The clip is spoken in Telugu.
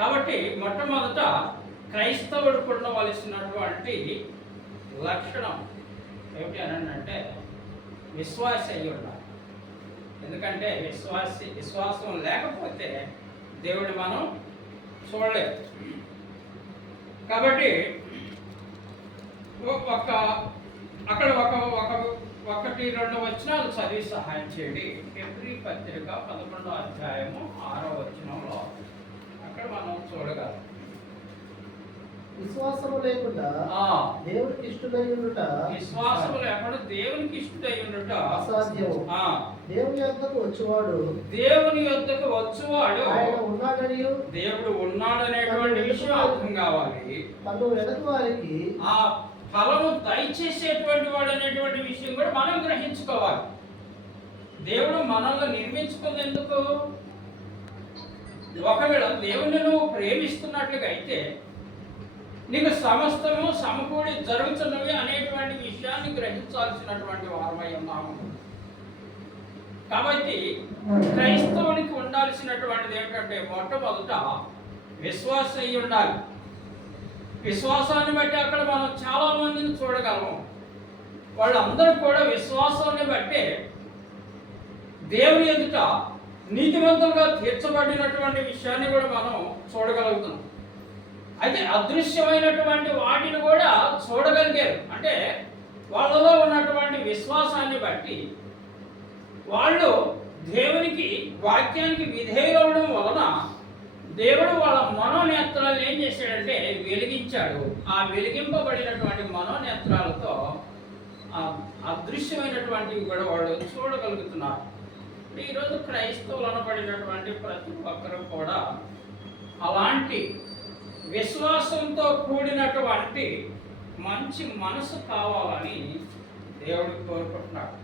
కాబట్టి మొట్టమొదట క్రైస్తవుడికి ఉండవలసినటువంటి లక్షణం ఏమిటి అని అంటే విశ్వాస అయ్యి ఉండాలి. ఎందుకంటే విశ్వాసం లేకపోతే దేవుడిని మనం చూడలేము. కాబట్టి అక్కడ ఒకటి రెండు వచనాలు చదివి సహాయం చేయండి. హెబ్రీ పత్రిక 11వ అధ్యాయము 6వ వచనంలో అక్కడ మనం చూడగలం. విశ్వాసము లేకుండా దేవునికి ఇష్టడై ఉండుట, విశ్వాసము లేకుండా దేవునికి ఇష్టడై ఉండుట అసాధ్యము. దేవుని యొద్దకు వచ్చువాడు ఆయన ఉన్నాడని, దేవుడు ఉన్నాడనేటువంటి విషయం అర్థం కావాలి. తను ఎదుటి వారికి ఆ ఫలము దయచేసేటువంటి వాడు అనేటువంటి విషయం కూడా మనం గ్రహించుకోవాలి. దేవుడు మనల్ని నిర్మించుకుంది ఎందుకు? ఒకవేళ దేవుని నువ్వు ప్రేమిస్తున్నట్లుగా అయితే నీకు సమస్తము సమకూడి జరుగుతున్నవి అనేటువంటి విషయాన్ని గ్రహించాల్సినటువంటి వారమై ఉన్నాము. కాబట్టి క్రైస్తవునికి ఉండాల్సినటువంటిది ఏమిటంటే మొట్టమొదట విశ్వాసం అయి ఉండాలి. విశ్వాసాన్ని బట్టి అక్కడ మనం చాలా మందిని చూడగలము. వాళ్ళందరూ కూడా విశ్వాసాన్ని బట్టే దేవుని ఎదుట నీతివంతులుగా తీర్చబడినటువంటి విషయాన్ని కూడా మనం చూడగలుగుతున్నాం. అయితే అదృశ్యమైనటువంటి వాటిని కూడా చూడగలిగారు. అంటే వాళ్ళలో ఉన్నటువంటి విశ్వాసాన్ని బట్టి వాళ్ళు దేవునికి వాక్యానికి విధేయులవడం వలన దేవుడు వాళ్ళ మనోనేత్రాలను ఏం చేశాడంటే వెలిగించాడు. ఆ వెలిగింపబడినటువంటి మనోనేత్రాలతో అదృశ్యమైనటువంటివి కూడా వాళ్ళు చూడగలుగుతున్నారు. ఈరోజు క్రైస్తవులు అనబడినటువంటి ప్రతి ఒక్కరు కూడా అలాంటి విశ్వాసంతో కూడినటువంటి మంచి మనసు కావాలని దేవుడు కోరుకుంటున్నాడు.